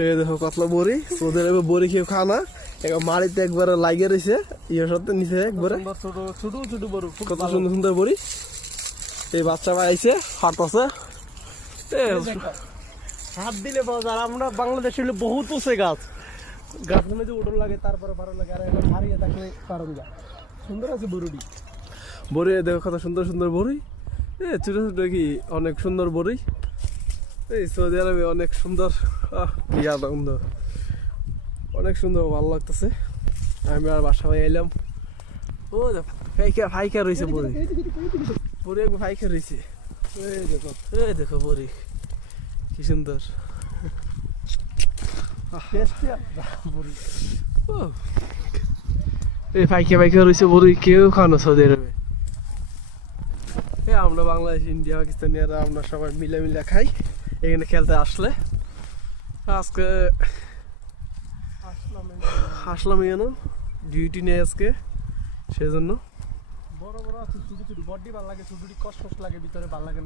এই দেখো কতলা বড়ি, ওদের এবার বড়ি খেয়ে খাওয়া না, মাড়িতে একবারে লাগিয়ে রয়েছে ইয়ের সাথে নিচে একবারে ছোট ছোট ছোট বড় কত সুন্দর সুন্দর বড়ি। এই বাচ্চা ভাই আইছে হাঁটতেছে, হাত দিলে পাওয়া যায়। আর আমরা বাংলাদেশে হলে বহুত উঁচে গাছ, গাছের মধ্যে উঠন লাগে, তারপরে ভালো লাগে। আর এখন হারিয়ে থাকলে কারণ যা সুন্দর আছে বড়ুডি বড়ি। দেখো কত সুন্দর সুন্দর বড়ি, ছোট ছোট কি অনেক সুন্দর বড়ি। এই সৌদি আরবে অনেক সুন্দর, কি আনন্দ, অনেক সুন্দর, ভালো লাগতেছে। আমি আর বাসা ভাই এলাম, ও ফাইকা ফাইকা রয়েছে বড়ি, বড়ি একবার ফাইকা রয়েছে। এই দেখো, এই দেখো বড়ি কি সুন্দর, এই ফাইকা ফাইকা রয়েছে বড়ি, কেউ খানো সৌদি আরবে। আমরা বাংলাদেশ, ইন্ডিয়া, পাকিস্তানিরা আমরা সবাই মিলে মিলে খাই এখানে খেলতে আসলে। আজকে আসলাম এখানে ডিউটি নেই আজকে, সেই জন্য। বড় বড় আছে, ছোট ছোট বডি ভালো লাগে, ছোট ছোট কষ্ট লাগে, ভিতরে ভালো লাগে না।